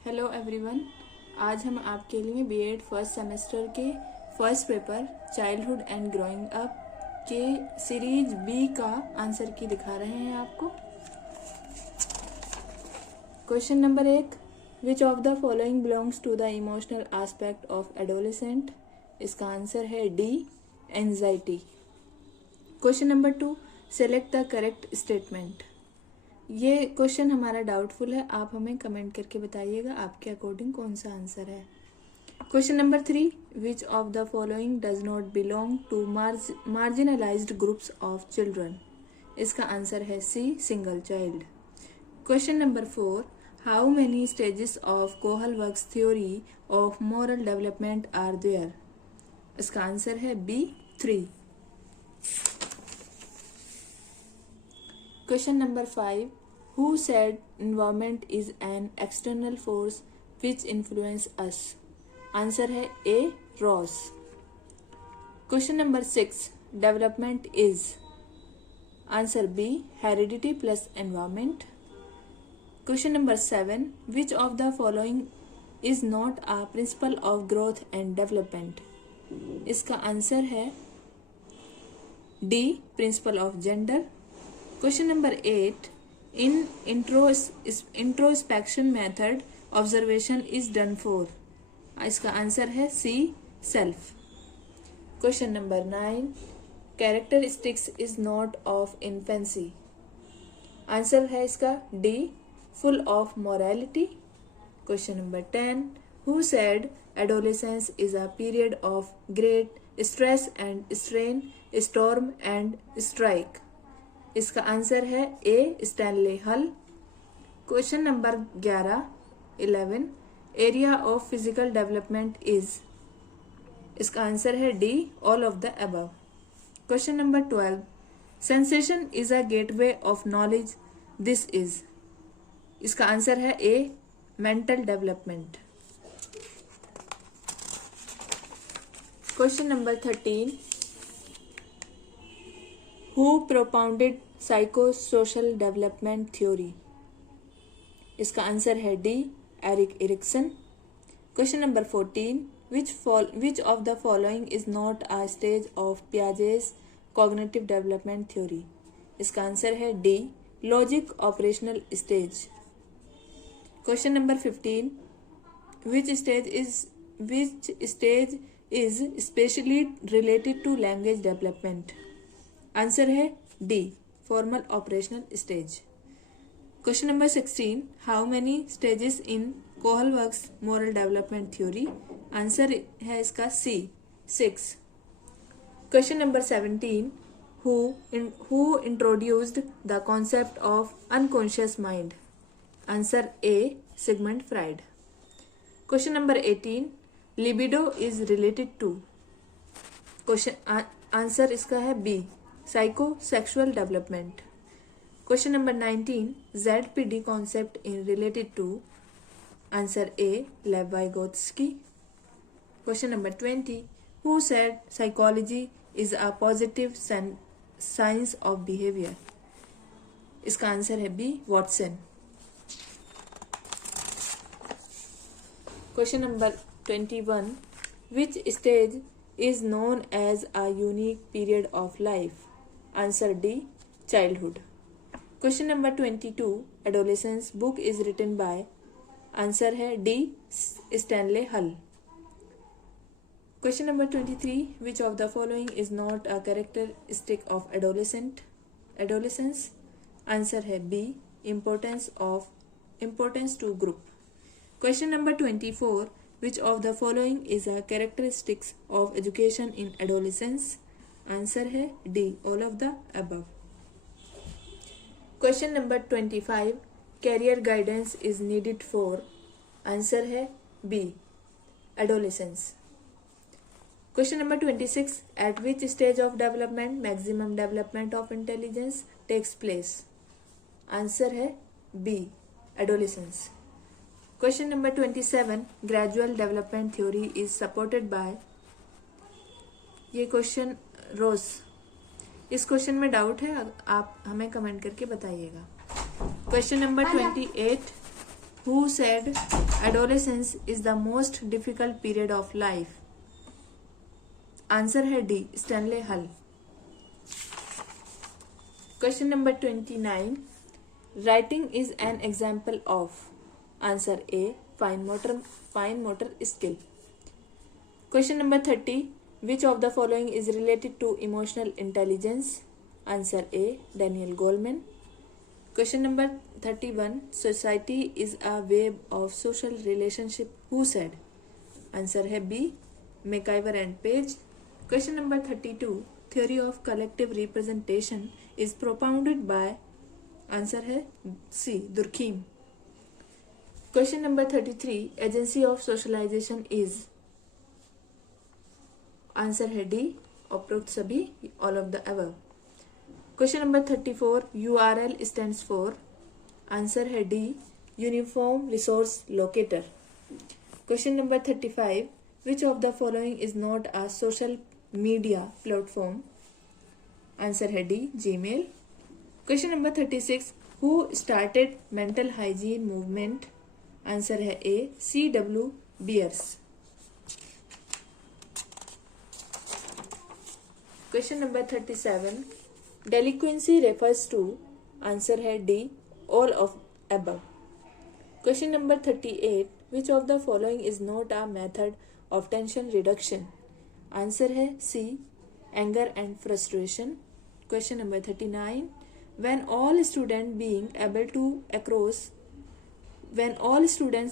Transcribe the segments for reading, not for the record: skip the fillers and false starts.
Hello everyone. आज हम आपके लिए बीएड फर्स्ट सेमेस्टर के first paper childhood and growing up के सीरीज बी का आंसर की दिखा रहे हैं आपको। Question number 1, which of the following belongs to the emotional aspect of adolescent. इसका आंसर है D, anxiety. Question number 2, select the correct statement. ये question हमारा डाउटफुल है, आप हमें कमेंट करके बताइएगा आपके अकॉर्डिंग कौन सा आंसर है। Question number 3, which of the following does not belong to marginalized groups of children. इसका आंसर है C, single child. Question number 4, how many stages of Kohlberg's theory of moral development are there. इसका answer है B, 3। Question number 5, who said environment is an external force which influence us। Answer है A, Ross. Question number 6, development is. Answer B, heredity plus environment. Question number 7, which of the following is not a principle of growth and development. इसका answer है D, principle of gender. Question number 8, in introspection method observation is done for। इसका answer है C, self. Question number 9, characteristics is not of infancy. Answer है इसका D, full of morality. Question number 10, who said adolescence is a period of great stress and strain, storm and strike. इसका answer है A, Stanley Hall. Question number 11, area of physical development is. इसका answer है D, all of the above. Question number 12, sensation is a gateway of knowledge, this is. इसका answer है A, mental development. Question number 13, who propounded psychosocial development theory। इसका answer है D, Erik Ericsson. Question number 14, which of the following is not a stage of Piaget's cognitive development theory। इसका answer है D, logic operational stage. Question number 15, which stage is specially related to language development। Answer है D, formal operational stage. Question number 16, how many stages in Kohlberg's moral development theory. Answer है इसका C, 6। Question number 17, who introduced the concept of unconscious mind. Answer A, Sigmund Freud. Question number 18, libido is related to. Question answer इसका है B, psychosexual development. Question number 19, ZPD concept in related to. Answer A, Lev Vygotsky. Question number 20, who said psychology is a positive science of behaviour. इसका answer है B, Watson. Question number 21, which stage is known as a unique period of life। Answer D, childhood। Question number 22, adolescence book is written by। Answer है D, Stanley Hull। Question number 23, which of the following is not a characteristic of adolescence। Answer है B, importance to group। Question number 24, which of the following is a characteristics of education in adolescence। Answer है D, all of the above। Question number 25, career guidance is needed for. Answer है B, adolescence. Question number 26, at which stage of development maximum development of intelligence takes place. Answer है B, adolescence. Question number 27, gradual development theory is supported by. ये question रोज। इस question में doubt है, आप हमें comment करके बताइएगा। Question number 28, Who said adolescence is the most difficult period of life? Answer है D, Stanley Hall. Question number 29, writing is an example of. Answer A, fine motor skill. Question number 30, which of the following is related to emotional intelligence? Answer A, Daniel Goleman. Question number 31, society is a web of social relationship, who said? Answer है B, MacIver and Page. Question number 32, theory of collective representation is propounded by? Answer है C, Durkheim. Question number 33, agency of socialization is? Answer है D, उपरोक्त सभी, all of the above. Question number 34, URL stands for? Answer है D, uniform resource locator. Question number 35, which of the following is not a social media platform? Answer है D, Gmail. Question number 36, who started mental hygiene movement? Answer है A, CW Beers. Question number 37, delinquency refers to? Answer है D, all of above. Question number 38, which of the following is not a method of tension reduction? Answer है C, anger and frustration. Question number 39, when all students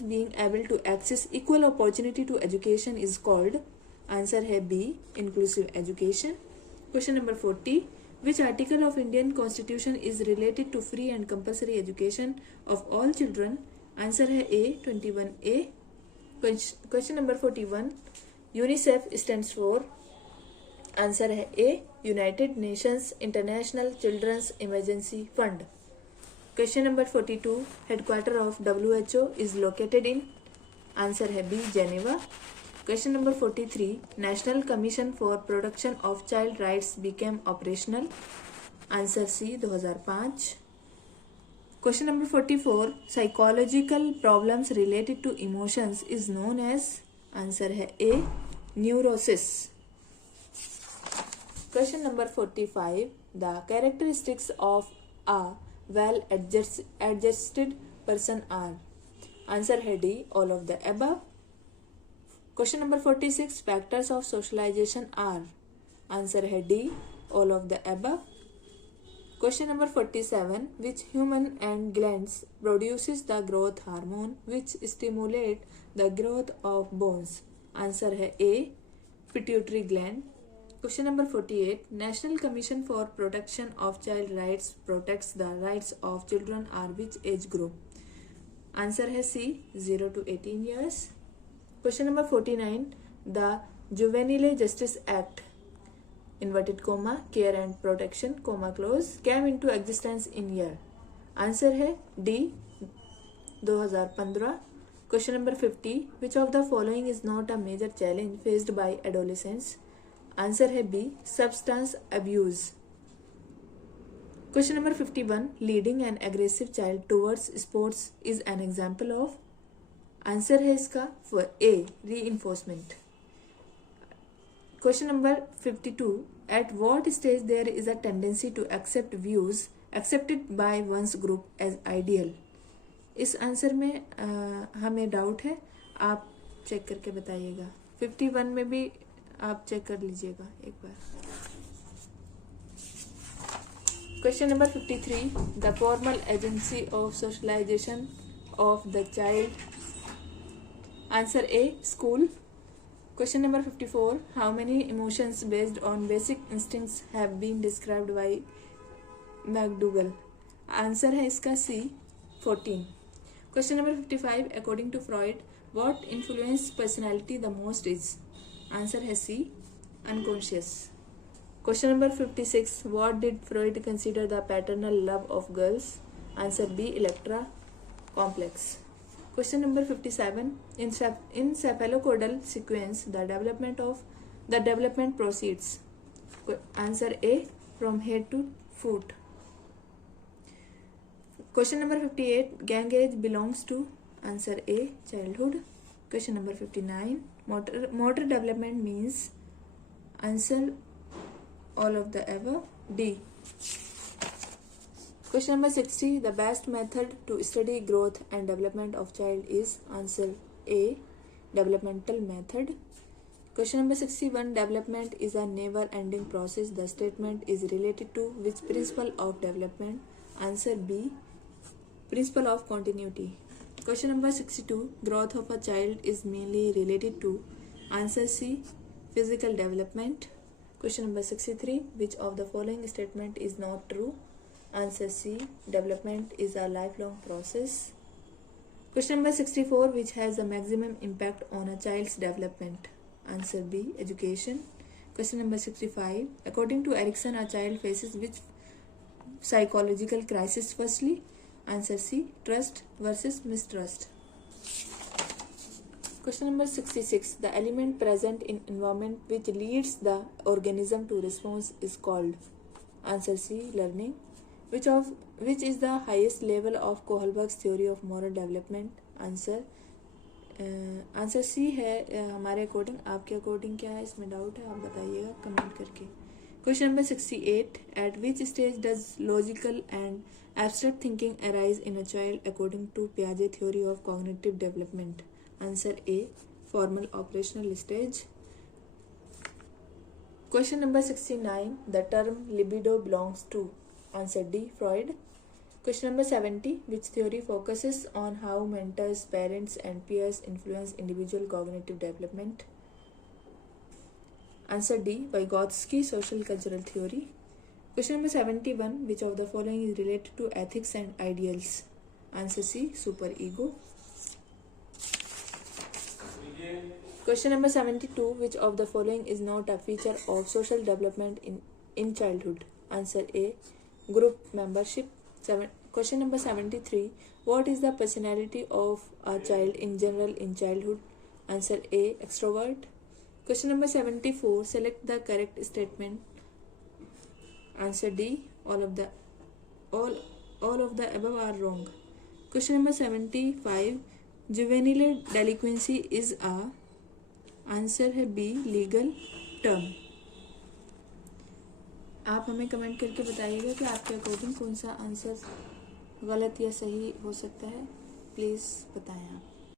being able to access equal opportunity to education is called? Answer है B, inclusive education। Question number 40, which article of Indian Constitution is related to free and compulsory education of all children? Answer है A, 21A। Question number 41, UNICEF stands for? Answer है A, united nations international children's emergency fund. Question number 42, headquarter of WHO is located in? Answer है B, Geneva. Question number 43, national commission for protection of child rights became operational? Answer C, 2005। Question number 44, psychological problems related to emotions is known as? Answer है A, neurosis. Question number 45, the characteristics of a well adjusted person are? Answer है D, all of the above. Question number 46, factors of socialization are? Answer है D, all of the above. Question number 47, which human and glands produces the growth hormone which stimulate the growth of bones? Answer है A, pituitary gland. Question number 48, national commission for protection of child rights protects the rights of children are which age group? Answer है C, 0 to 18 years। Question number 49, the juvenile justice act inverted comma care and protection comma close came into existence in year? Answer है D, 2015। Question number 50, which of the following is not a major challenge faced by adolescence? Answer है B, substance abuse. Question number 51, leading an aggressive child towards sports is an example of? Answer है इसका A, reinforcement. Question number 52, eight what stage there is a tendency to accept views accepted by one's group as ideal? इस answer में हमें doubt है, आप check करके बताइएगा। 51 में भी आप चेक कर लीजिएगा एक बार। Question number 53, the formal agency of socialization of the child? Answer A, school. Question number 54, how many emotions based on basic instincts have been described by McDougall? Answer है इसका C, 14। Question number 55, according to Freud what influence personality the most is? Answer है C, unconscious. Question number 56, what did Freud consider the paternal love of girls? Answer B, Electra complex. Question number 57, in cephalocaudal sequence the development proceeds? Answer A, from head to foot। Question number 58, gang age belongs to? Answer A childhood. Question number 59, motor development means, answer all of the above, D. Question number 60, the best method to study growth and development of child is, answer A, developmental method. Question number 61, development is a never ending process. The statement is related to which principle of development? Answer B, principle of continuity. Question number 62, growth of a child is mainly related to, answer C, physical development. Question number 63, which of the following statement is not true? Answer C, development is a lifelong process. Question number 64, which has the maximum impact on a child's development? Answer B, education. Question number 65, according to Erikson, a child faces which psychological crisis firstly? Answer C, trust versus mistrust. Question number 66, the element present in environment which leads the organism to response is called? Answer C, learning. Which is the highest level of Kohlberg's theory of moral development? Answer C है हमारे according. आपके according क्या है, इसमें doubt है, आप बताइएगा comment करके। Question number 68, at which stage does logical and abstract thinking arise in a child according to पियाजे theory of cognitive development? Answer A, formal operational stage. Question number 69, the term libido belongs to? Answer D, Freud. Question number 70, which theory focuses on how mentors, parents and peers influence individual cognitive development? Answer D, Vygotsky, social cultural theory. Question number 71, which of the following is related to ethics and ideals? Answer C, superego. Question number 72, which of the following is not a feature of social development in childhood? Answer A, group membership. Question number 73, what is the personality of a child in general in childhood? Answer A, extrovert. Question number 74, select the correct statement. Answer D, all of the above are wrong. Question number 75, juvenile delinquency is a, answer है B, legal term. आप हमें comment करके बताइएगा कि आपके according कौन सा answer गलत या सही हो सकता है, प्लीज़ बताएं आप।